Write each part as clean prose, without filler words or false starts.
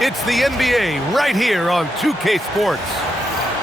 It's the NBA right here on 2K Sports.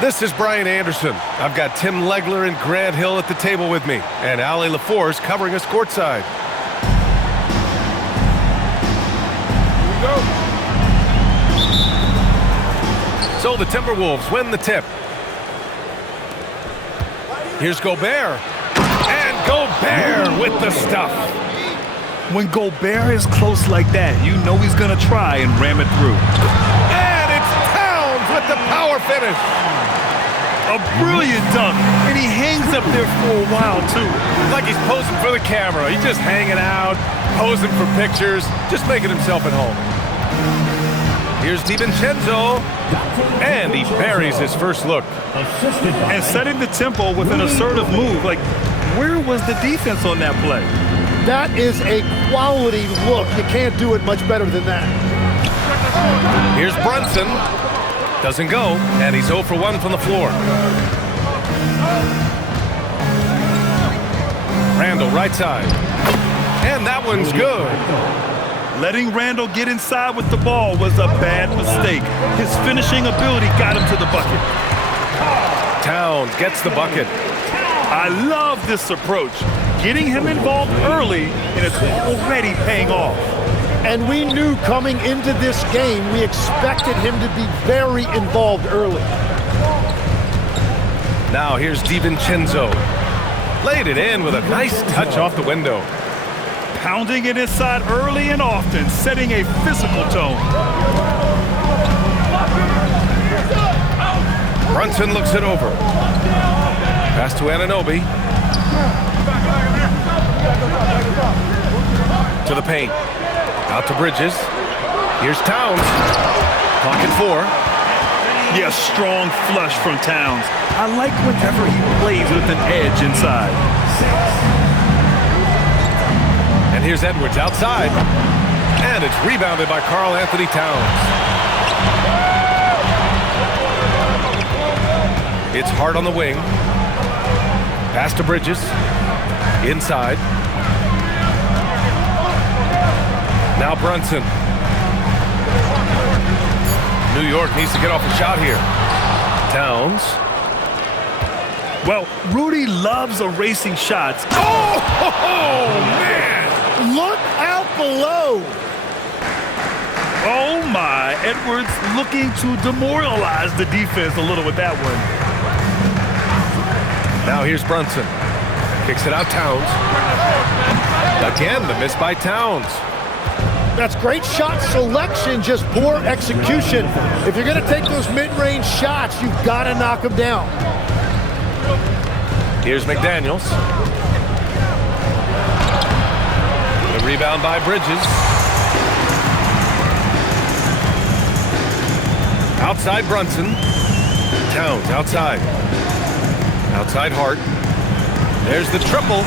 This is Brian Anderson. I've got Tim Legler and Grant Hill at the table with me, and Ali LaForce covering us courtside. Here we go. So the Timberwolves win the tip. Here's Gobert. And Gobert with the stuff. When Gobert is close like that, you know he's going to try and ram it through. And it's Towns with the power finish. A brilliant dunk, and he hangs up there for a while, too. Like he's posing for the camera. He's just hanging out, posing for pictures, just making himself at home. Here's DiVincenzo, and he buries his first look. And setting the tempo with an assertive move. Like, where was the defense on that play? That is a quality look. You can't do it much better than that. Here's Brunson. Doesn't go, and he's 0 for 1 from the floor. Randall, right side. And that one's good. Letting Randall get inside with the ball was a bad mistake. His finishing ability got him to the bucket. Towns gets the bucket. I love this approach. Getting him involved early, and it's already paying off. And we knew coming into this game, we expected him to be very involved early. Now here's DiVincenzo. Laid it in with a nice touch off the window. Pounding it inside early and often, setting a physical tone. Brunson looks it over. Pass to Anunoby. To the paint. Out to Bridges. Here's Towns. Clock at 4. Yes, strong flush from Towns. I like whenever he plays with an edge inside. And here's Edwards outside. And it's rebounded by Karl Anthony Towns. It's Hart on the wing. Pass to Bridges. Inside. Now Brunson. New York needs to get off a shot here. Towns. Well, Rudy loves erasing shots. Oh, man! Look out below. Oh, my. Edwards looking to demoralize the defense a little with that one. Now here's Brunson. Kicks it out Towns. Again, the miss by Towns. That's great shot selection, just poor execution. If you're going to take those mid-range shots, you've got to knock them down. Here's McDaniels. The rebound by Bridges. Outside Brunson. Towns outside. Outside Hart. There's the triple.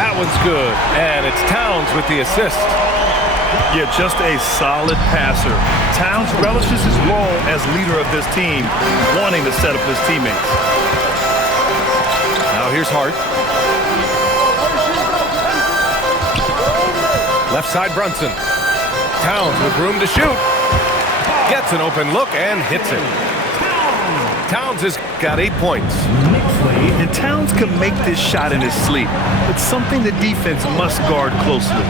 That one's good. And it's Towns with the assist. Yeah, just a solid passer. Towns relishes his role as leader of this team, wanting to set up his teammates. Now here's Hart. Left side Brunson. Towns with room to shoot. Gets an open look and hits it. Towns has got 8 points. And Towns can make this shot in his sleep. It's something the defense must guard closely.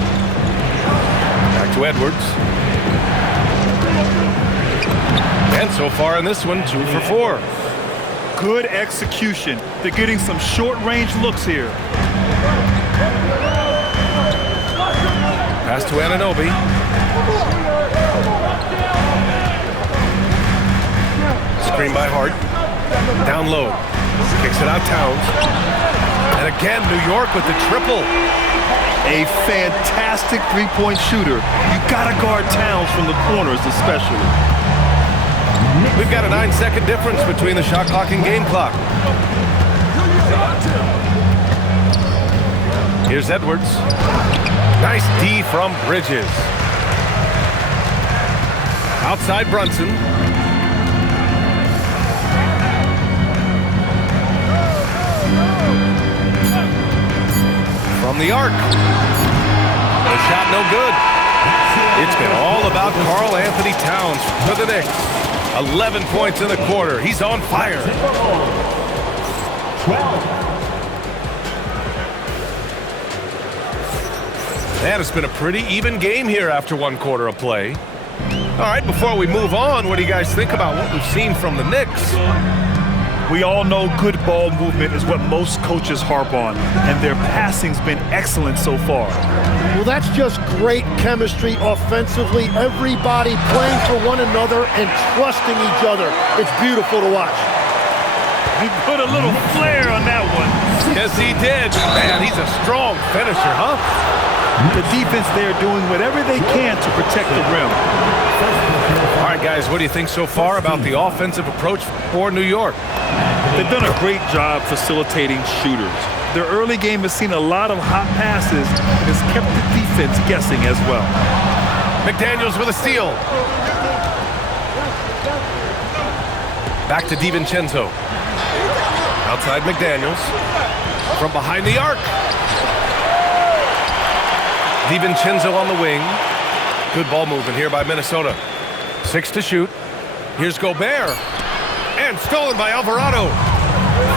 Back to Edwards. And so far in this one, 2 for 4. Good execution. They're getting some short-range looks here. Pass to Anunoby. Screen by Hart. Down low. Kicks it out Towns. And again, New York with the triple. A fantastic three-point shooter. You gotta guard Towns from the corners especially. We've got a 9-second difference between the shot clock and game clock. Here's Edwards. Nice D from Bridges. Outside Brunson. From the arc. The shot no good. It's been all about Karl Anthony Towns for the Knicks. 11 points in the quarter. He's on fire. And it's been a pretty even game here after one quarter of play. All right, before we move on, what do you guys think about what we've seen from the Knicks? We all know good ball movement is what most coaches harp on, and their passing's been excellent so far. Well, that's just great chemistry offensively. Everybody playing for one another and trusting each other. It's beautiful to watch. He put a little flair on that one. Yes, he did. Man, he's a strong finisher, huh? The defense there doing whatever they can to protect the rim. All right, guys, what do you think so far about the offensive approach for New York? They've done a great job facilitating shooters. Their early game has seen a lot of hot passes and has kept the defense guessing as well. McDaniels with a steal. Back to DiVincenzo. Outside McDaniels. From behind the arc. DiVincenzo on the wing. Good ball movement here by Minnesota. 6 to shoot. Here's Gobert. And stolen by Alvarado.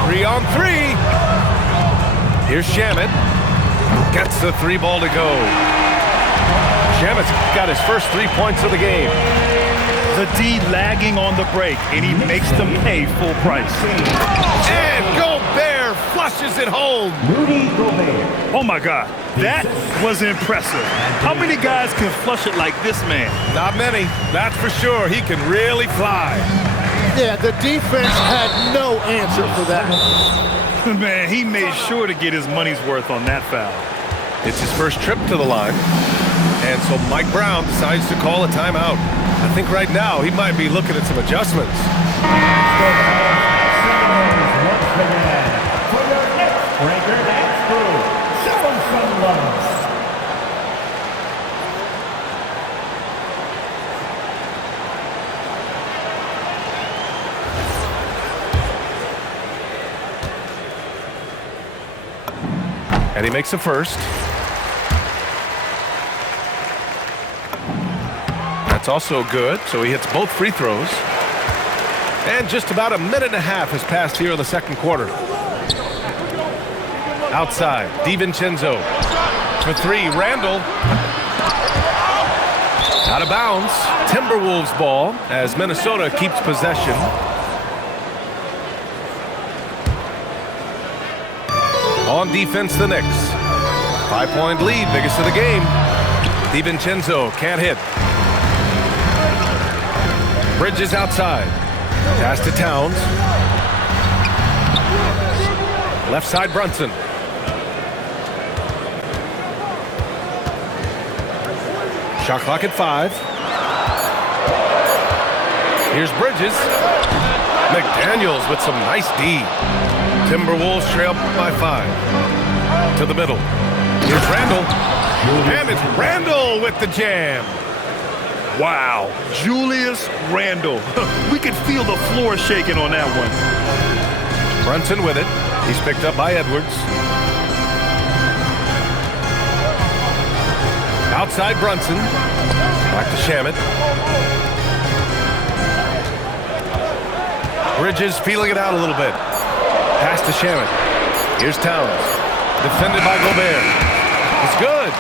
3 on 3. Here's Shamet. Gets the 3 ball to go. Shamet's got his first 3 points of the game. The D lagging on the break, and he makes them pay full price. And Gobert flushes it home. Oh my God, that was impressive. How many guys can flush it like this man? Not many, that's for sure. He can really fly. Yeah, the defense had no answer for that. Man, he made sure to get his money's worth on that foul. It's his first trip to the line. And so Mike Brown decides to call a timeout. I think right now he might be looking at some adjustments. And he makes the first. That's also good, so he hits both free throws. And just about a minute and a half has passed here in the second quarter. Outside, DiVincenzo for 3, Randall. Out of bounds, Timberwolves ball as Minnesota keeps possession. On defense, the Knicks. 5-point lead, biggest of the game. DiVincenzo can't hit. Bridges outside. Pass to Towns. Left side, Brunson. Shot clock at 5. Here's Bridges. McDaniels with some nice D. Timberwolves trail by 5. To the middle. Here's Randall. And it's Randall with the jam. Wow, Julius Randle. We could feel the floor shaking on that one. Brunson with it. He's picked up by Edwards. Outside Brunson. Back to Shamet. Bridges feeling it out a little bit. Pass to Shamet. Here's Towns. Defended by Gobert. It's good.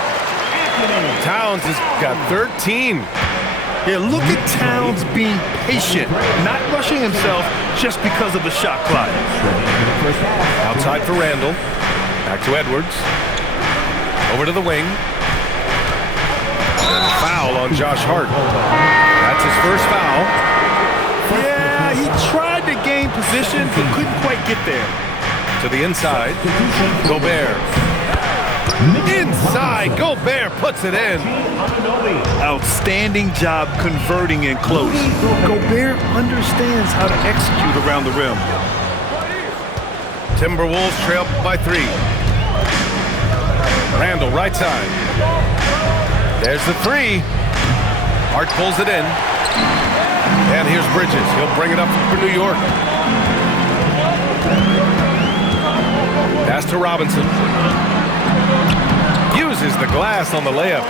Towns has got 13. Yeah, look at Towns being patient, not rushing himself just because of the shot clock. Outside for Randall. Back to Edwards. Over to the wing. Foul on Josh Hart. That's his first foul. Yeah, he tried to gain position, but couldn't quite get there. To the inside. Gobert. Inside, Gobert puts it in. Outstanding job converting in close. Gobert understands how to execute around the rim. Timberwolves trail by 3. Randall, right side. There's the 3. Hart pulls it in. And here's Bridges. He'll bring it up for New York. Pass to Robinson. Uses the glass on the layup.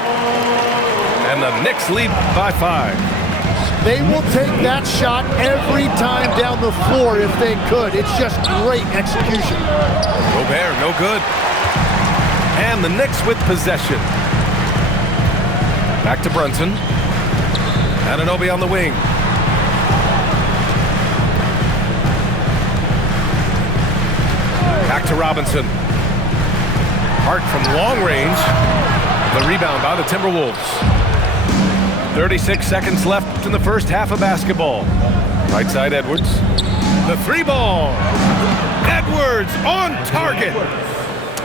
And the Knicks lead by 5. They will take that shot every time down the floor if they could. It's just great execution. Gobert, no good. And the Knicks with possession. Back to Brunson. Anunoby on the wing. Back to Robinson. Hart from long range. The rebound by the Timberwolves. 36 seconds left in the first half of basketball. Right side, Edwards. The 3-ball. Edwards on target.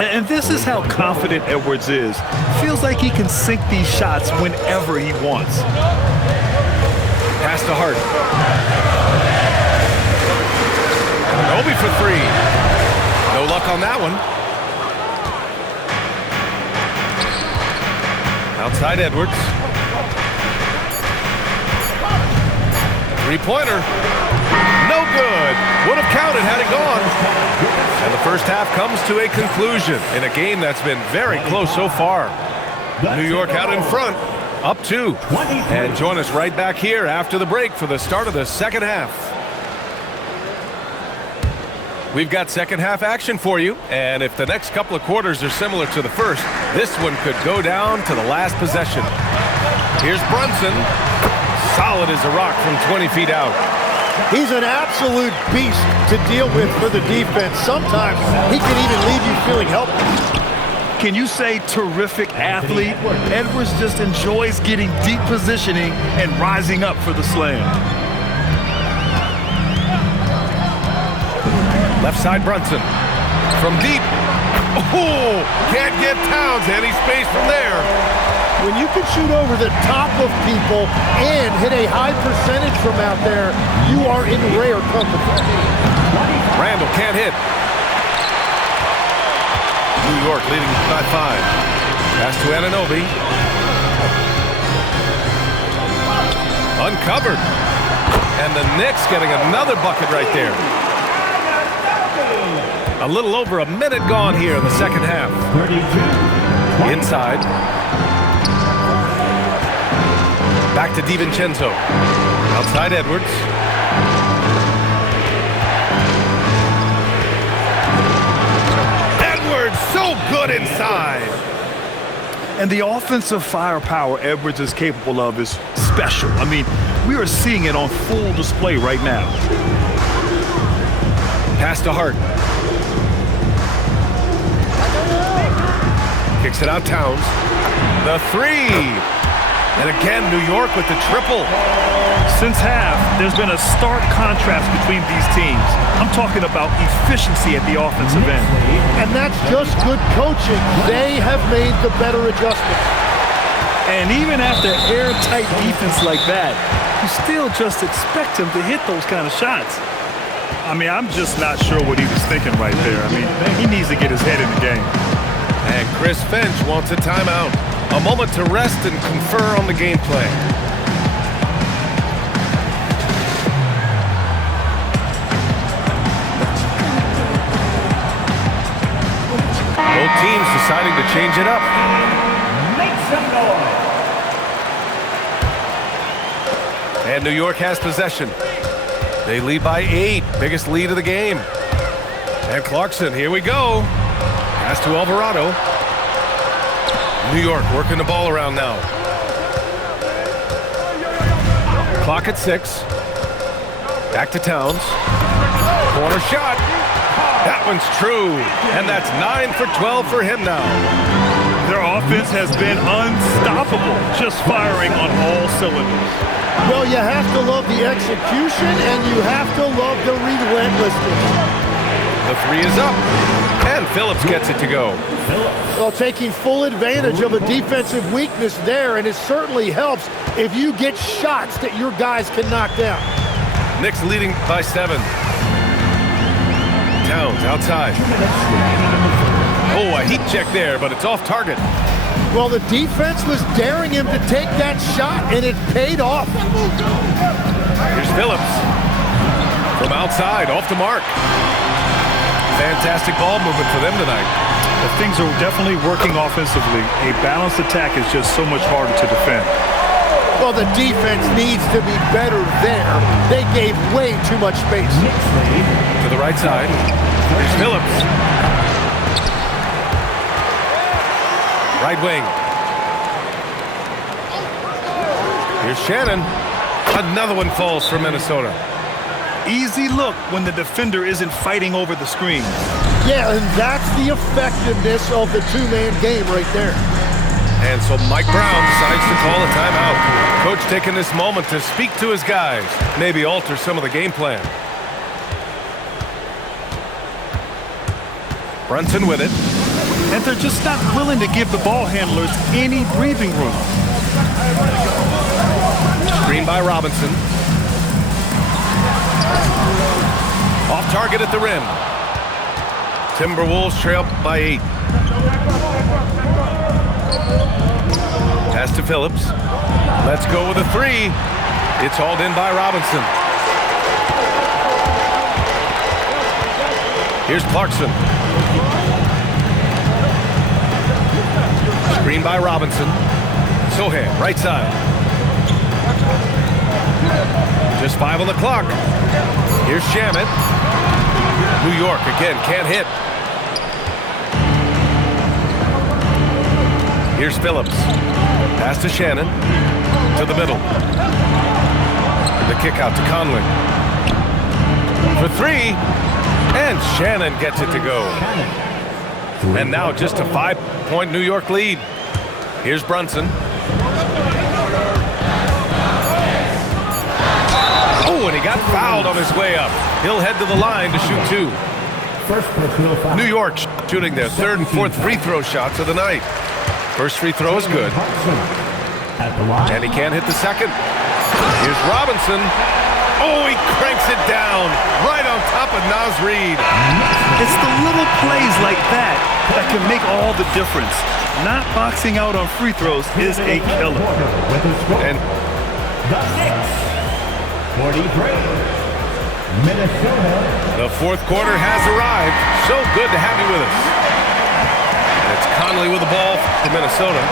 And this is how confident Edwards is. Feels like he can sink these shots whenever he wants. Pass to Hart. Anunoby for 3. No luck on that one. Outside Edwards. 3-pointer. No good. Would have counted had it gone. And the first half comes to a conclusion in a game that's been very close so far. New York out in front, up 2. And join us right back here after the break for the start of the second half. We've got second half action for you, and if the next couple of quarters are similar to the first, this one could go down to the last possession. Here's Brunson. Solid as a rock from 20 feet out. He's an absolute beast to deal with for the defense. Sometimes he can even leave you feeling helpless. Can you say terrific athlete? Edwards just enjoys getting deep positioning and rising up for the slam. Left side Brunson. From deep. Oh, can't get Towns any space from there. When you can shoot over the top of people and hit a high percentage from out there, you are in rare company. Randall can't hit. New York leading by 5. Pass to Anunoby. Uncovered. And the Knicks getting another bucket right there. A little over a minute gone here in the second half. Inside. Back to DiVincenzo. Outside Edwards. Edwards so good inside. And the offensive firepower Edwards is capable of is special. I mean, we are seeing it on full display right now. Pass to Hart. Kicks it out Towns. The 3. And again, New York with the triple. Since half, there's been a stark contrast between these teams. I'm talking about efficiency at the offensive end. And that's just good coaching. They have made the better adjustments. And even after airtight defense like that, you still just expect him to hit those kind of shots. I mean, I'm just not sure what he was thinking right there. I mean, he needs to get his head in the game. And Chris Finch wants a timeout. A moment to rest and confer on the game plan. Both teams deciding to change it up. Make some noise. And New York has possession. They lead by 8. Biggest lead of the game. And Clarkson, here we go. Pass to Alvarado. New York working the ball around now. Clock at 6. Back to Towns. Corner shot. That one's true. And that's 9 for 12 for him now. Their offense has been unstoppable, just firing on all cylinders. Well, you have to love the execution, and you have to love the relentlessness. The 3 is up. And Phillips gets it to go. Well, taking full advantage of a defensive weakness there, and it certainly helps if you get shots that your guys can knock down. Knicks leading by 7. Towns outside. Oh, a heat check there, but it's off target. Well, the defense was daring him to take that shot, and it paid off. Here's Phillips. From outside, off the mark. Fantastic ball movement for them tonight. Things are definitely working offensively. A balanced attack is just so much harder to defend. Well, the defense needs to be better there. They gave way too much space. To the right side. Here's Phillips. Right wing. Here's Shannon. Another one falls for Minnesota. Easy look when the defender isn't fighting over the screen. Yeah, and that's the effectiveness of the two-man game right there. And so Mike Brown decides to call a timeout. Coach taking this moment to speak to his guys, maybe alter some of the game plan. Brunson with it. And they're just not willing to give the ball handlers any breathing room. Screen by Robinson. Off target at the rim. Timberwolves trail by 8. Pass to Phillips. Let's go with a 3. It's hauled in by Robinson. Here's Clarkson. Screen by Robinson. Sohan, right side. Just 5 on the clock. Here's Shamet. New York again, can't hit. Here's Phillips. Pass to Shannon. To the middle. The kick out to Conley. For 3. And Shannon gets it to go. And now just a 5-point New York lead. Here's Brunson. Oh, and he got fouled on his way up. He'll head to the line to shoot 2. New York shooting their 3rd and 4th free throw shots of the night. First free throw is good. And he can't hit the second. Here's Robinson. Oh, he cranks it down right on top of Naz Reid. It's the little plays like that that can make all the difference. Not boxing out on free throws is a killer. And the Knicks, 43. Minnesota. the 4th quarter has arrived. So good to have you with us. And it's Conley with the ball for Minnesota.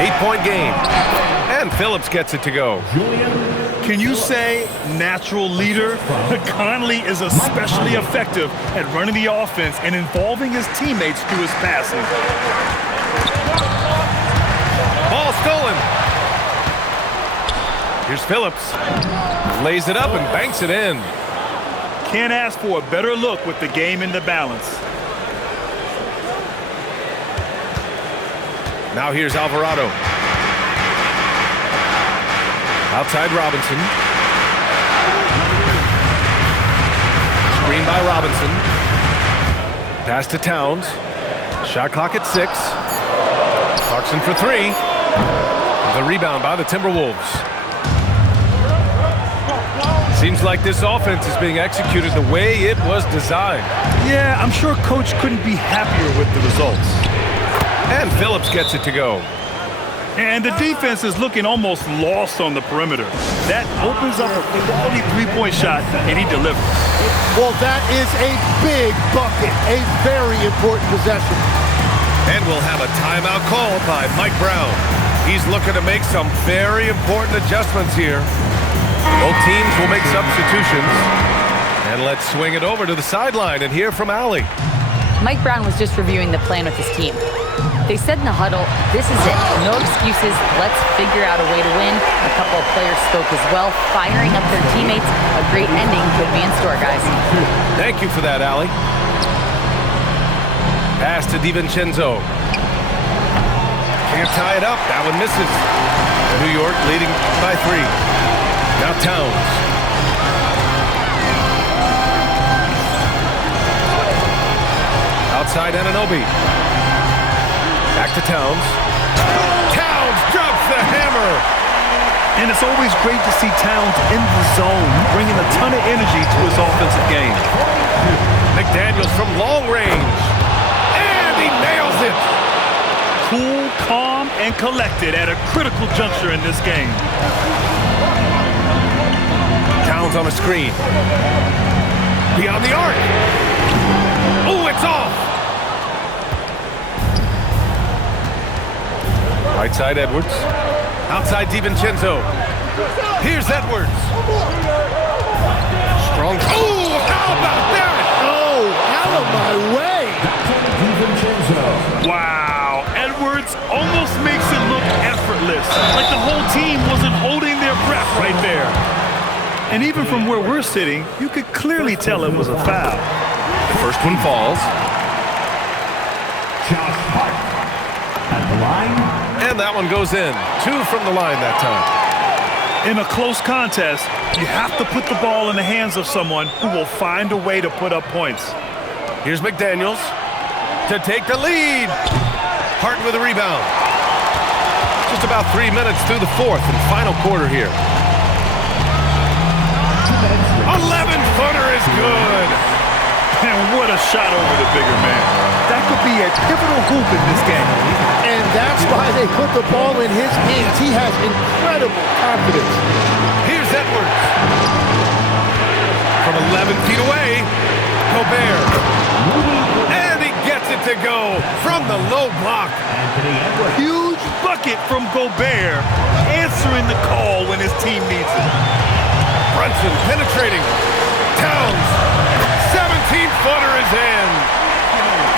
8-point game. And Phillips gets it to go. Can you say natural leader? Conley is especially effective at running the offense and involving his teammates through his passing. Ball stolen. Here's Phillips. Lays it up and banks it in. Can't ask for a better look with the game in the balance. Now here's Alvarado. Outside Robinson. Screen by Robinson. Pass to Towns. Shot clock at 6. Clarkson for 3. The rebound by the Timberwolves. Seems like this offense is being executed the way it was designed. Yeah, I'm sure Coach couldn't be happier with the results. And Phillips gets it to go. And the defense is looking almost lost on the perimeter. That opens up a quality three-point shot, and he delivers. Well, that is a big bucket, a very important possession. And we'll have a timeout call by Mike Brown. He's looking to make some very important adjustments here. Both teams will make substitutions. And let's swing it over to the sideline and hear from Allie. Mike Brown was just reviewing the plan with his team. They said in the huddle, this is it. No excuses. Let's figure out a way to win. A couple of players spoke as well, firing up their teammates. A great ending could be in store, guys. Thank you for that, Allie. Pass to DiVincenzo. Can't tie it up. That one misses. New York leading by 3. Now Towns. Outside Anunoby. Back to Towns. Towns drops the hammer. And it's always great to see Towns in the zone, bringing a ton of energy to his offensive game. McDaniels from long range. And he nails it. Cool, calm, and collected at a critical juncture in this game. Towns on a screen. Beyond the arc. Oh, it's off. Right side Edwards. Outside DiVincenzo. Here's Edwards. Strong. Oh, how about that? Oh, out of my way. DiVincenzo. Wow, Edwards almost makes it look effortless, like the whole team wasn't holding their breath right there. And even from where we're sitting, you could clearly tell it was a foul. The first one falls. Josh Hart at the line. And that one goes in. 2 from the line that time. In a close contest, you have to put the ball in the hands of someone who will find a way to put up points. Here's McDaniels to take the lead. Hart with a rebound. Just about 3 minutes through the fourth and final quarter here. 11-footer is good. And what a shot over the bigger man. That could be a pivotal hoop in this game. And that's why they put the ball in his hands. He has incredible confidence. Here's Edwards. From 11 feet away, Gobert. And he gets it to go from the low block. Huge bucket from Gobert, answering the call when his team needs it. Brunson penetrating. Towns. 17-footer is in.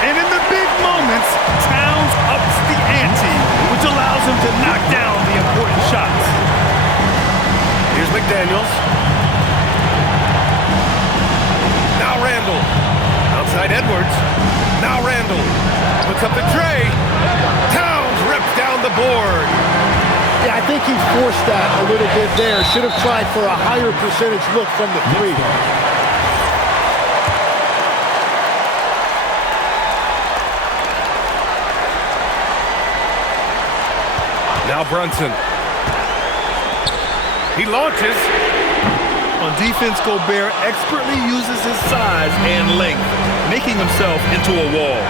And in the big moments, Towns ups the ante, which allows him to knock down the important shots. Here's McDaniels. Now Randall. Outside Edwards. Now Randall. Puts up the tray. Towns rips down the board. Yeah, I think he forced that a little bit there. Should have tried for a higher percentage look from the three. Now Brunson. He launches. On defense, Gobert expertly uses his size and length, making himself into a wall.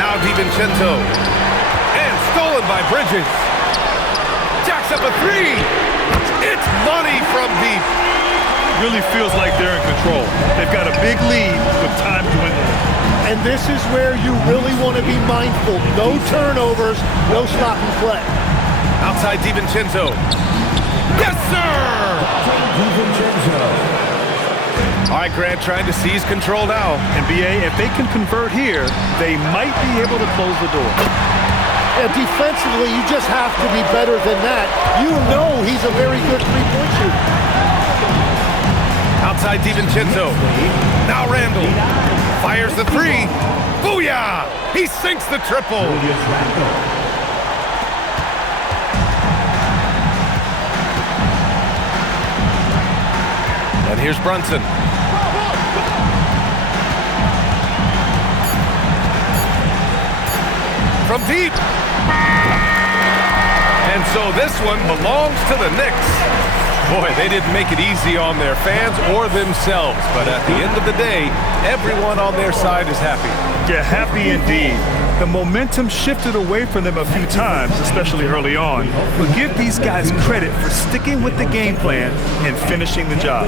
Now DiVincenzo. And stolen by Bridges. Jacks up a three. It's money from deep. Really feels like they're in control. They've got a big lead with time dwindling. And this is where you really want to be mindful. No turnovers, no stop and play. Outside DiVincenzo. Yes, sir! All right, Grant, trying to seize control now. NBA, if they can convert here, they might be able to close the door. And defensively, you just have to be better than that. You know he's a very good three-point shooter. Outside DiVincenzo. Now Randall. Fires the three. Booyah! He sinks the triple. And here's Brunson. From deep. And so this one belongs to the Knicks. Boy, they didn't make it easy on their fans or themselves, but at the end of the day, everyone on their side is happy. Yeah, happy indeed. The momentum shifted away from them a few times, especially early on. But give these guys credit for sticking with the game plan and finishing the job.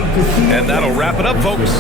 And that'll wrap it up, folks.